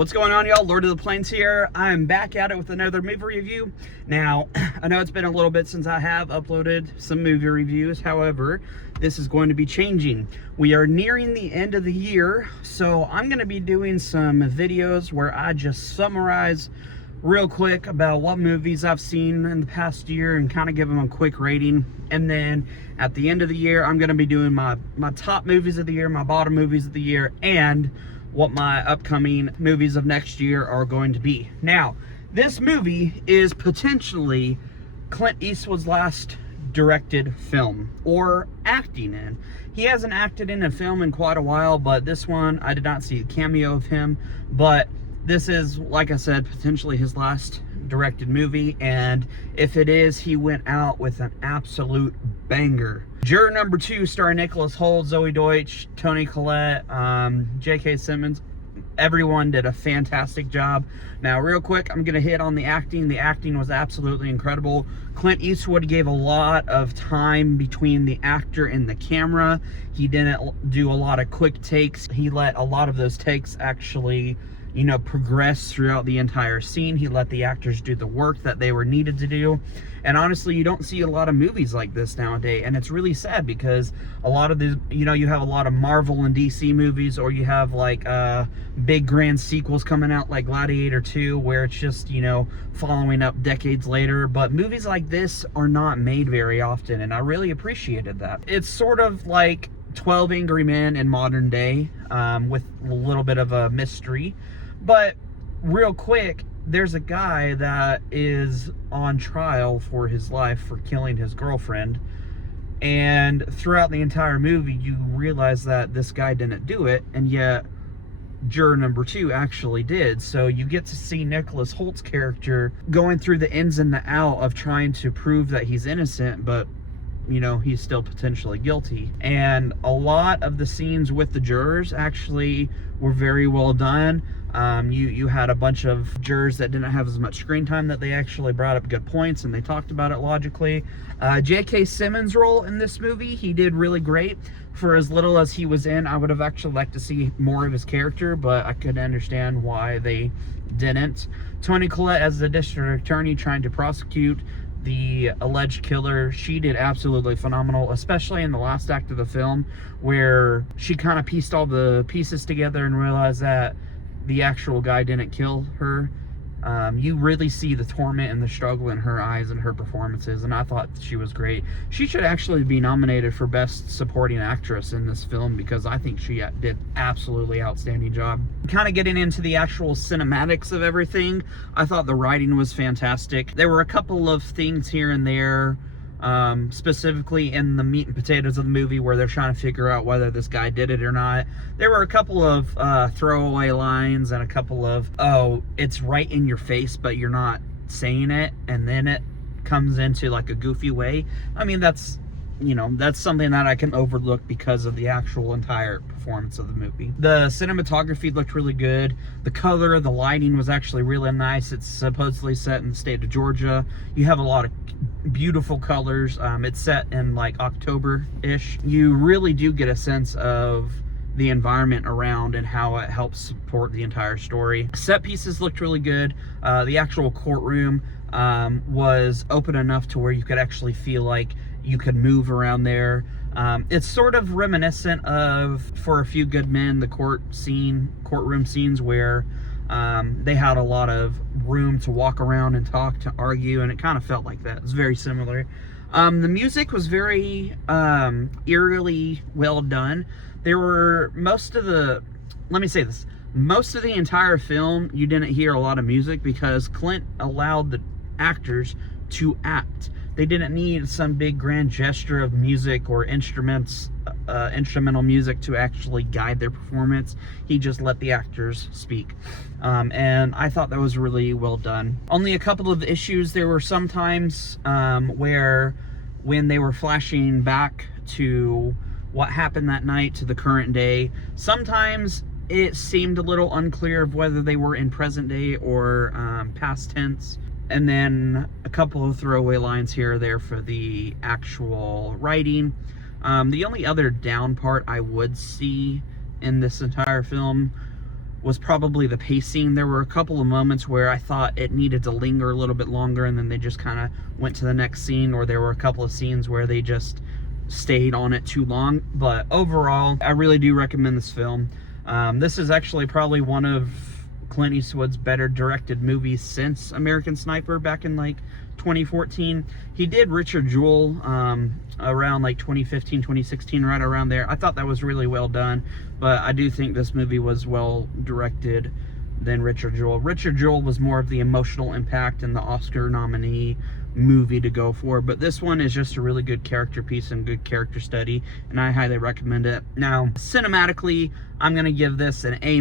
What's going on, y'all? Lord of the Plains here. I'm back at it with another movie review. Now, I know it's been a little bit since I have uploaded some movie reviews. However, this is going to be changing. We are nearing the end of the year, so I'm going to be doing some videos where I just summarize real quick about what movies I've seen in the past year and kind of give them a quick rating. And then at the end of the year, I'm going to be doing my top movies of the year, my bottom movies of the year, and what my upcoming movies of next year are going to be. Now, this movie is potentially Clint Eastwood's last directed film or acting in. He hasn't acted in a film in quite a while, but this one, I did not see a cameo of him, but this is, like I said, potentially his last directed movie, and if it is, he went out with an absolute banger. Juror number 2, starring Nicholas Hoult, Zoe Deutsch, Toni Collette, J.K. Simmons. Everyone did a fantastic job. Now, real quick, I'm going to hit on the acting. The acting was absolutely incredible. Clint Eastwood gave a lot of time between the actor and the camera. He didn't do a lot of quick takes. He let a lot of those takes actually, you know, progress throughout the entire scene. He let the actors do the work that they were needed to do. And honestly, you don't see a lot of movies like this nowadays, and it's really sad because a lot of these, you know, you have a lot of Marvel and DC movies, or you have like big grand sequels coming out like Gladiator 2, where it's just, you know, following up decades later. But movies like this are not made very often, and I really appreciated that. It's sort of like 12 Angry Men in modern day, with a little bit of a mystery. But real quick, there's a guy that is on trial for his life for killing his girlfriend, and throughout the entire movie you realize that this guy didn't do it, and yet juror number 2 actually did. So you get to see Nicholas Hoult's character going through the ins and the out of trying to prove that he's innocent, but you know, he's still potentially guilty. And a lot of the scenes with the jurors actually were very well done. You had a bunch of jurors that didn't have as much screen time, that they actually brought up good points and they talked about it logically. J.K. Simmons' role in this movie, he did really great. For as little as he was in, I would have actually liked to see more of his character, but I could understand why they didn't. Toni Collette as the district attorney trying to prosecute the alleged killer, she did absolutely phenomenal, especially in the last act of the film, where she kind of pieced all the pieces together and realized that the actual guy didn't kill her. You really see the torment and the struggle in her eyes and her performances, and I thought she was great. She should actually be nominated for Best Supporting Actress in this film, because I think she did absolutely outstanding job. Kind of getting into the actual cinematics of everything, I thought the writing was fantastic. There were a couple of things here and there, specifically in the meat and potatoes of the movie, where they're trying to figure out whether this guy did it or not. There were a couple of throwaway lines and a couple of, oh, it's right in your face but you're not saying it, and then it comes into like a goofy way. I mean, that's, you know, that's something that I can overlook because of the actual entire performance of the movie. The cinematography looked really good. The color, the lighting was actually really nice. It's supposedly set in the state of Georgia. You have a lot of beautiful colors. It's set in like October-ish. You really do get a sense of the environment around and how it helps support the entire story. Set pieces looked really good. The actual courtroom was open enough to where you could actually feel like you could move around there. It's sort of reminiscent of For a Few Good Men, the courtroom scenes where they had a lot of room to walk around and talk, to argue, and it kind of felt like that. It's very similar. The music was very eerily well done. There were most of the entire film, you didn't hear a lot of music because Clint allowed the actors to act. They didn't need some big grand gesture of music or instrumental music to actually guide their performance. He just let the actors speak. And I thought that was really well done. Only a couple of issues. There were some times where when they were flashing back to what happened that night to the current day, sometimes it seemed a little unclear of whether they were in present day or past tense. And then a couple of throwaway lines here or there for the actual writing. The only other down part I would see in this entire film was probably the pacing. There were a couple of moments where I thought it needed to linger a little bit longer, and then they just kind of went to the next scene, or there were a couple of scenes where they just stayed on it too long. But overall, I really do recommend this film. This is actually probably one of Clint Eastwood's better directed movies since American Sniper back in like 2014. He did Richard Jewell around like 2015, 2016, right around there. I thought that was really well done, but I do think this movie was well directed than Richard Jewell. Richard Jewell was more of the emotional impact and the Oscar nominee movie to go for, but this one is just a really good character piece and good character study, and I highly recommend it. Now, cinematically, I'm gonna give this an A-.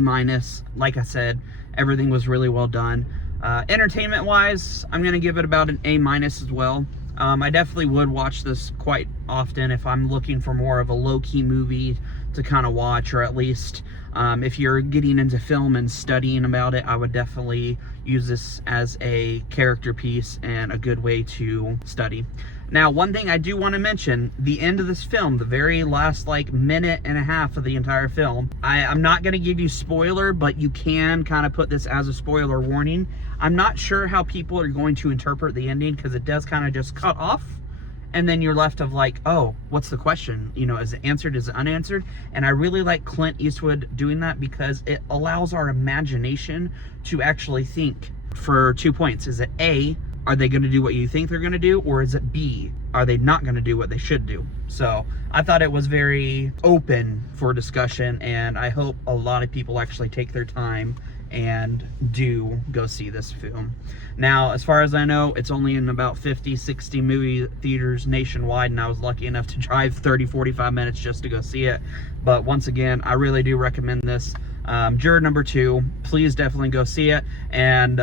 Like I said, everything was really well done. Entertainment wise, I'm gonna give it about an A- as well. I definitely would watch this quite often if I'm looking for more of a low-key movie to kind of watch, or at least if you're getting into film and studying about it, I would definitely use this as a character piece and a good way to study. Now, one thing I do want to mention, the end of this film, the very last like minute and a half of the entire film, I'm not going to give you spoiler, but you can kind of put this as a spoiler warning. I'm not sure how people are going to interpret the ending, because it does kind of just cut off, and then you're left of like, oh, what's the question? You know, is it answered, is it unanswered? And I really like Clint Eastwood doing that, because it allows our imagination to actually think for 2 points. Is it A, are they going to do what you think they're going to do? Or is it B, are they not going to do what they should do? So I thought it was very open for discussion, and I hope a lot of people actually take their time and do go see this film. Now, as far as I know, it's only in about 50, 60 movie theaters nationwide, and I was lucky enough to drive 30, 45 minutes just to go see it. But once again, I really do recommend this. Juror number 2, please definitely go see it. And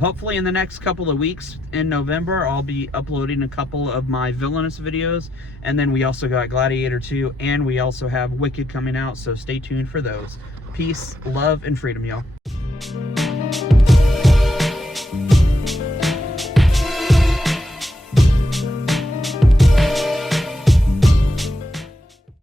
hopefully in the next couple of weeks in November, I'll be uploading a couple of my villainous videos. And then we also got Gladiator 2, and we also have Wicked coming out, so stay tuned for those. Peace, love, and freedom, y'all.